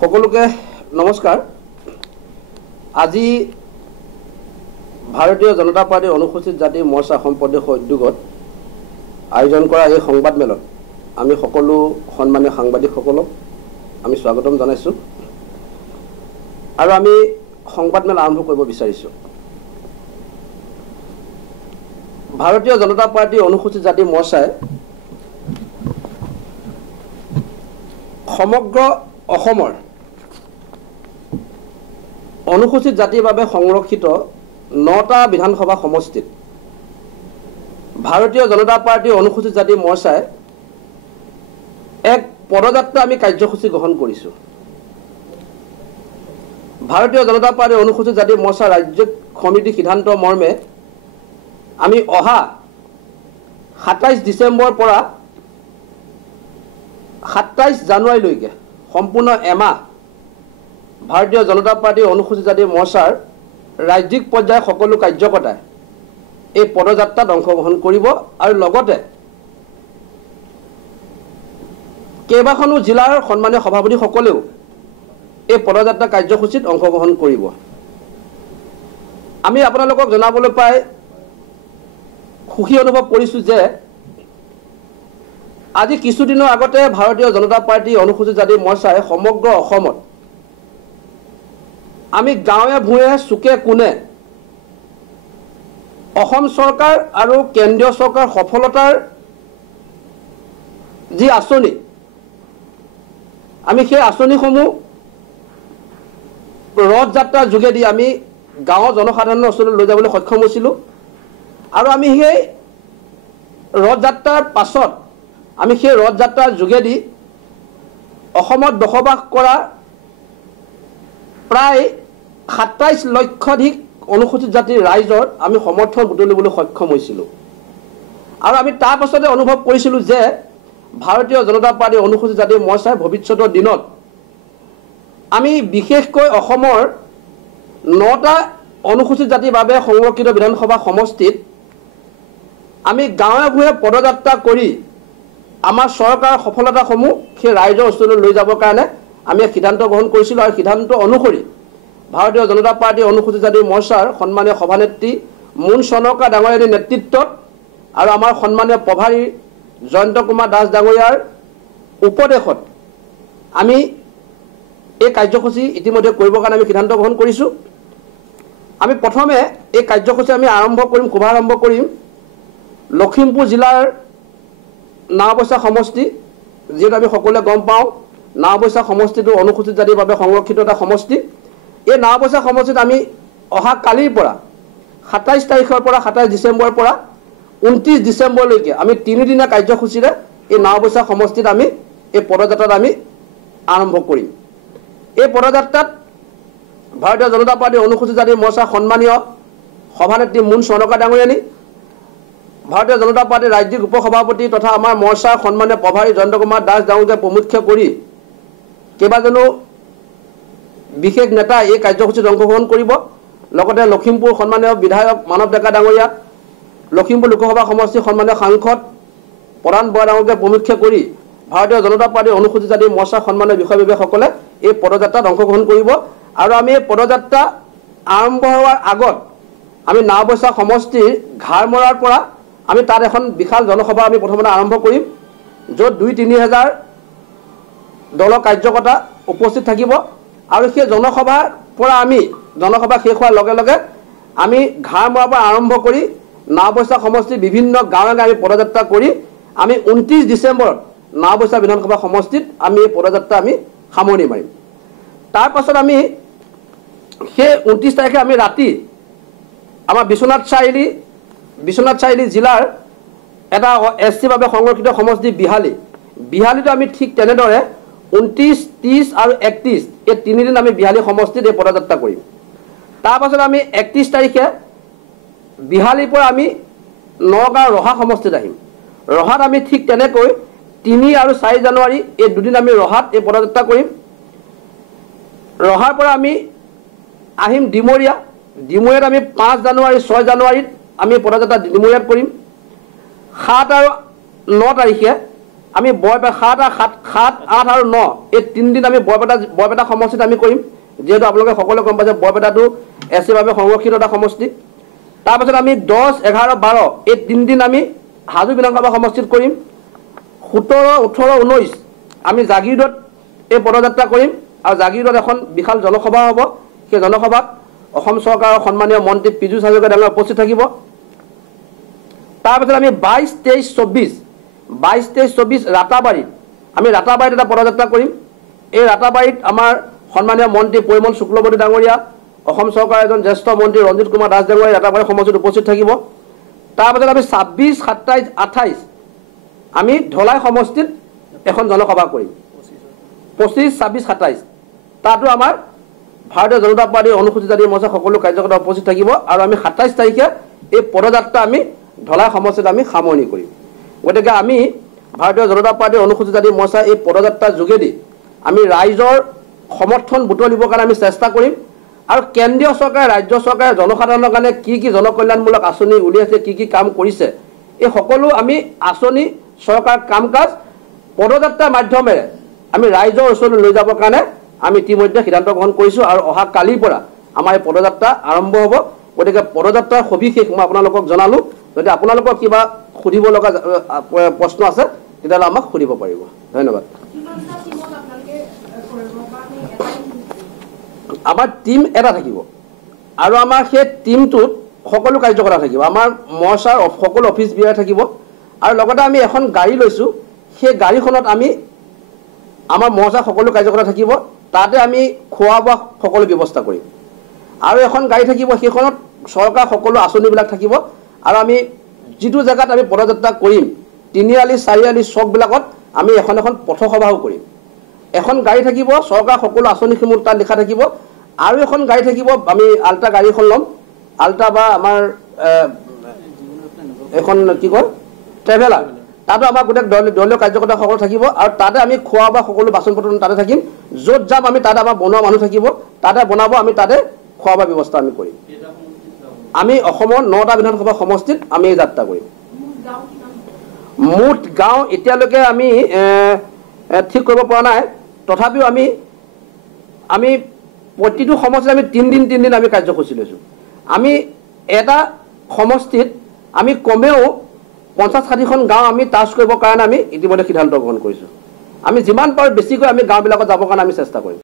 সকলোকে নমস্কাৰ। আজি ভাৰতীয় জনতা পাৰ্টিৰ অনুসূচিত জাতি মৰ্চা অসম প্ৰদেশৰ উদ্যোগত আয়োজন কৰা এই সংবাদমেলত আমি সকলো সন্মানীয় সাংবাদিকসকলক আমি স্বাগতম জনাইছোঁ আৰু আমি সংবাদমেল আৰম্ভ কৰিব বিচাৰিছোঁ। ভাৰতীয় জনতা পাৰ্টিৰ অনুসূচিত জাতি মৰ্চাই সমগ্ৰ অসমৰ অনুসূচিত জাতিৰ বাবে সংৰক্ষিত 9টা বিধানসভা সমষ্টিত ভাৰতীয় জনতা পাৰ্টিৰ অনুসূচিত জাতি মৰ্চাই এক পদযাত্ৰা আমি কাৰ্যসূচী গ্ৰহণ কৰিছোঁ। ভাৰতীয় জনতা পাৰ্টিৰ অনুসূচিত জাতি মৰ্চা ৰাজ্যিক সমিতি সিদ্ধান্ত মৰ্মে আমি অহা 27 ডিচেম্বৰৰ পৰা 27 জানুৱাৰীলৈকে সম্পূৰ্ণ এমাহ ভাৰতীয় জনতা পাৰ্টিৰ অনুসূচিত জাতি মৰ্চাৰ ৰাজ্যিক পৰ্যায়ৰ সকলো কাৰ্যকৰ্তাই এই পদযাত্ৰাত অংশগ্ৰহণ কৰিব আৰু লগতে কেইবাখনো জিলাৰ সন্মানীয় সভাপতিসকলেও এই পদযাত্ৰা কাৰ্যসূচীত অংশগ্ৰহণ কৰিব। আমি আপোনালোকক জনাবলৈ পাই সুখী অনুভৱ কৰিছোঁ যে আজি কিছুদিনৰ আগতে ভাৰতীয় জনতা পাৰ্টি অনুসূচিত জাতি মৰ্চাই সমগ্ৰ অসমত আমি গাঁৱে ভূঞে চুকে কোণে অসম চৰকাৰ আৰু কেন্দ্ৰীয় চৰকাৰ সফলতাৰ যি আঁচনি আমি সেই আঁচনিসমূহ ৰথ যাত্ৰাৰ যোগেদি আমি গাঁৱৰ জনসাধাৰণৰ ওচৰলৈ লৈ যাবলৈ সক্ষম হৈছিলোঁ আৰু আমি সেই ৰথ যাত্ৰাৰ পাছত আমি সেই ৰথ যাত্ৰাৰ যোগেদি অসমত বসবাস কৰা প্ৰায় 27 লক্ষাধিক অনুসূচিত জাতিৰ ৰাইজৰ আমি সমৰ্থন বুটলিবলৈ সক্ষম হৈছিলোঁ আৰু আমি তাৰ পাছতে অনুভৱ কৰিছিলোঁ যে ভাৰতীয় জনতা পাৰ্টিৰ অনুসূচিত জাতি মৰ্চাই ভৱিষ্যতৰ দিনত আমি বিশেষকৈ অসমৰ 9টা অনুসূচিত জাতিৰ বাবে সংৰক্ষিত বিধানসভা সমষ্টিত আমি গাঁৱে ভূঞে পদযাত্ৰা কৰি আমাৰ চৰকাৰৰ সফলতাসমূহ সেই ৰাইজৰ ওচৰলৈ লৈ যাবৰ কাৰণে আমি সিদ্ধান্ত গ্ৰহণ কৰিছিলোঁ আৰু সিদ্ধান্ত অনুসৰি ভাৰতীয় জনতা পাৰ্টিৰ অনুসূচিত জাতি মৰ্চাৰ সন্মানীয় সভানেত্ৰী মুন চনকা ডাঙৰীয়াৰ নেতৃত্বত আৰু আমাৰ সন্মানীয় প্ৰভাৰী জয়ন্ত কুমাৰ দাস ডাঙৰীয়াৰ উপদেশত আমি এই কাৰ্যসূচী ইতিমধ্যে কৰিবৰ কাৰণে আমি সিদ্ধান্ত গ্ৰহণ কৰিছোঁ। আমি প্ৰথমে এই কাৰ্যসূচী আমি শুভাৰম্ভ কৰিম লখিমপুৰ জিলাৰ নাওবৈচা সমষ্টি, যিহেতু আমি সকলোৱে গম পাওঁ নাওবৈচা সমষ্টিটো অনুসূচিত জাতিৰ বাবে সংৰক্ষিত এটা সমষ্টি। এই নাওবৈচা সমষ্টিত আমি অহা কালিৰ পৰা 27 তাৰিখৰ পৰা 27 ডিচেম্বৰৰ পৰা 29 ডিচেম্বৰলৈকে আমি 3 দিনীয়া কাৰ্যসূচীৰে এই নাওবৈচা সমষ্টিত আমি এই পদযাত্ৰাত আমি আৰম্ভ কৰিম। এই পদযাত্ৰাত ভাৰতীয় জনতা পাৰ্টিৰ অনুসূচিত জাতি মৰ্চাৰ সন্মানীয় সভানেত্ৰী মুন চনকা ডাঙৰীয়ানী, ভাৰতীয় জনতা পাৰ্টিৰ ৰাজ্যিক উপসভাপতি তথা আমাৰ মৰ্চাৰ সন্মানীয় প্ৰভাৰী জয়ন্ত কুমাৰ দাস ডাঙৰীয়াকে প্ৰমুখ্য কৰি কেইবাজনো বিশেষ নেতা এই কাৰ্যসূচীত অংশগ্ৰহণ কৰিব। লগতে লখিমপুৰ সন্মানীয় বিধায়ক মানৱ ডেকা ডাঙৰীয়া, লখিমপুৰ লোকসভা সমষ্টিৰ সন্মানীয় সাংসদ প্ৰধান বৰা ডাঙৰীয়াকে প্ৰমুখ্য কৰি ভাৰতীয় জনতা পাৰ্টিৰ অনুসূচিত জাতি মৰ্চাৰ সন্মানীয় বিষয়ববীয়াসকলে এই পদযাত্ৰাত অংশগ্ৰহণ কৰিব। আৰু আমি এই পদযাত্ৰা আৰম্ভ হোৱাৰ আগত আমি নাওবৈচা সমষ্টিৰ ঘাৰমৰাৰ পৰা আমি তাত এখন বিশাল জনসভা আমি প্ৰথমতে আৰম্ভ কৰিম, য'ত 2-3 হাজাৰ দলৰ কাৰ্যকৰ্তা উপস্থিত থাকিব আৰু সেই জনসভাৰ পৰা আমি জনসভা শেষ হোৱাৰ লগে লগে আমি ঘাৰমৰাৰ পৰা আৰম্ভ কৰি নাওবৈচা সমষ্টিৰ বিভিন্ন গাঁৱে গাঁৱে পদযাত্ৰা কৰি আমি 29 ডিচেম্বৰত নাওবৈচা বিধানসভা সমষ্টিত আমি এই পদযাত্ৰা আমি সামৰণি মাৰিম। তাৰ পাছত আমি সেই 29 তাৰিখে আমি ৰাতি আমাৰ বিশ্বনাথ চাৰিআলি জিলাৰ এটা SC বাবে সংৰক্ষিত সমষ্টি বিহালীতো আমি ঠিক তেনেদৰে 29, 30 আৰু 31 এই 3 দিন আমি বিহালী সমষ্টিত এই পদযাত্ৰা কৰিম। তাৰ পাছত আমি 31 তাৰিখে বিহালীৰ পৰা আমি নগাঁও ৰহা সমষ্টিত আহিম। ৰহাত আমি ঠিক তেনেকৈ 3 আৰু 4 জানুৱাৰী এই দুদিন আমি ৰহাত এই পদযাত্ৰা কৰিম। ৰহাৰ পৰা আমি আহিম ডিমৰীয়াত আমি 5 জানুৱাৰী 6 জানুৱাৰীত আমি পদযাত্ৰা ডিমৰীয়াত কৰিম। 7 আৰু 9 তাৰিখে আমি বৰপেটা 7, 8 আৰু 9 এই 3 দিন আমি বৰপেটা সমষ্টিত আমি কৰিম যেহেতু আপোনালোকে সকলোৱে গম পাইছে বৰপেটাটো এছচিৰ বাবে সংৰক্ষিত এটা সমষ্টি তাৰপিছত আমি 10, 11, 12 এই 3 দিন আমি হাজো বিধানসভা সমষ্টিত কৰিম 17, 18, 19 আমি জাগিৰোডত এই পদযাত্ৰা কৰিম আৰু জাগিৰোডত এখন বিশাল জনসভা হ'ব সেই জনসভাত অসম চৰকাৰৰ সন্মানীয় মন্ত্ৰী পীযুষ হাজৰিকা ডাঙৰীয়া উপস্থিত থাকিব তাৰপিছত আমি 22, 23, 24 ৰাতাবাৰীত আমি ৰাতাবাৰীত এটা পদযাত্ৰা কৰিম এই ৰাতাবাৰীত আমাৰ সন্মানীয় মন্ত্ৰী পৰিমল শুক্লবৰ্তী ডাঙৰীয়া অসম চৰকাৰৰ এজন জ্যেষ্ঠ মন্ত্ৰী ৰঞ্জিত কুমাৰ দাস ডাঙৰীয়া ৰাতাবাৰী সমষ্টিত উপস্থিত থাকিব তাৰপিছত আমি 26, 27, 28 আমি ঢলাই সমষ্টিত এখন জনসভা কৰিম 25, 26, 27 তাতো আমাৰ ভাৰতীয় জনতা পাৰ্টিৰ অনুসূচিত জাতি মৰ্চা সকলো কাৰ্যকৰ্তা উপস্থিত থাকিব আৰু আমি 27 তাৰিখে এই পদযাত্ৰা আমি ঢলাই সমষ্টিত আমি সামৰণি কৰিম গতিকে আমি ভাৰতীয় জনতা পাৰ্টিৰ অনুসূচিত জাতি মৰ্চা এই পদযাত্ৰাৰ যোগেদি আমি ৰাইজৰ সমৰ্থন বুটলিবৰ কাৰণে আমি চেষ্টা কৰিম আৰু কেন্দ্ৰীয় চৰকাৰে ৰাজ্য চৰকাৰে জনসাধাৰণৰ কাৰণে কি জনকল্যাণমূলক আঁচনি উলিয়াইছে কি কাম কৰিছে এই সকলো আমি আঁচনি চৰকাৰ কাম কাজ পদযাত্ৰাৰ মাধ্যমেৰে আমি ৰাইজৰ ওচৰলৈ লৈ যাবৰ কাৰণে আমি ইতিমধ্যে সিদ্ধান্ত গ্ৰহণ কৰিছোঁ আৰু অহা কালিৰ পৰা আমাৰ এই পদযাত্ৰা আৰম্ভ হ'ব গতিকে পদযাত্ৰাৰ সবিশেষ মই আপোনালোকক জনালোঁ যদি আপোনালোকৰ কিবা সুধিব লগা প্ৰশ্ন আছে তেতিয়াহ'লে আমাক সুধিব পাৰিব ধন্যবাদ আমাৰ টিম এটা থাকিব আৰু আমাৰ সেই টিমটোত সকলো কাৰ্যকৰ্তা থাকিব আমাৰ মৰ্চাৰ সকলো অফিচ বিয়াৰ থাকিব আৰু লগতে আমি এখন গাড়ী লৈছোঁ সেই গাড়ীখনত আমি আমাৰ মৰ্চাৰ সকলো কাৰ্যকৰ্তা থাকিব তাতে আমি খোৱা বোৱা সকলো ব্যৱস্থা কৰিম আৰু এখন গাড়ী থাকিব সেইখনত চৰকাৰ সকলো আঁচনিবিলাক থাকিব আৰু আমি যিটো জেগাত আমি পদযাত্ৰা কৰিম 3 আলি 4 আলি চকবিলাকত আমি এখন পথসভাও কৰিম এখন গাড়ী থাকিব চৰকাৰ সকলো আঁচনিসমূহ তাত লিখা থাকিব আৰু এখন গাড়ী থাকিব আমি আল্ট্ৰা গাড়ী এখন ল'ম আল্ট্ৰা বা আমাৰ এখন কি কয় ট্ৰেভেলাৰ তাতো আমাৰ গোটেই দলীয় কাৰ্যকৰ্তা সকলো থাকিব আৰু তাতে আমি খোৱা বা সকলো বাচন পত্ৰ তাতে থাকিম য'ত যাম আমি তাতে আমাৰ বনোৱা মানুহ থাকিব তাতে বনাব আমি তাতে খোৱা বা ব্যৱস্থা আমি কৰিম আমি অসমৰ 9টা বিধানসভা সমষ্টিত আমি এই যাত্ৰা কৰিম মুঠ গাঁও এতিয়ালৈকে আমি ঠিক কৰিব পৰা নাই তথাপিও আমি প্ৰতিটো সমষ্টিত আমি 3 দিন আমি কাৰ্যসূচী লৈছোঁ আমি এটা সমষ্টিত আমি কমেও 50-60খন গাঁও আমি টাচ কৰিবৰ কাৰণে আমি ইতিমধ্যে সিদ্ধান্ত গ্ৰহণ কৰিছোঁ আমি যিমান পাৰোঁ বেছিকৈ আমি গাঁওবিলাকত যাবৰ কাৰণে আমি চেষ্টা কৰিম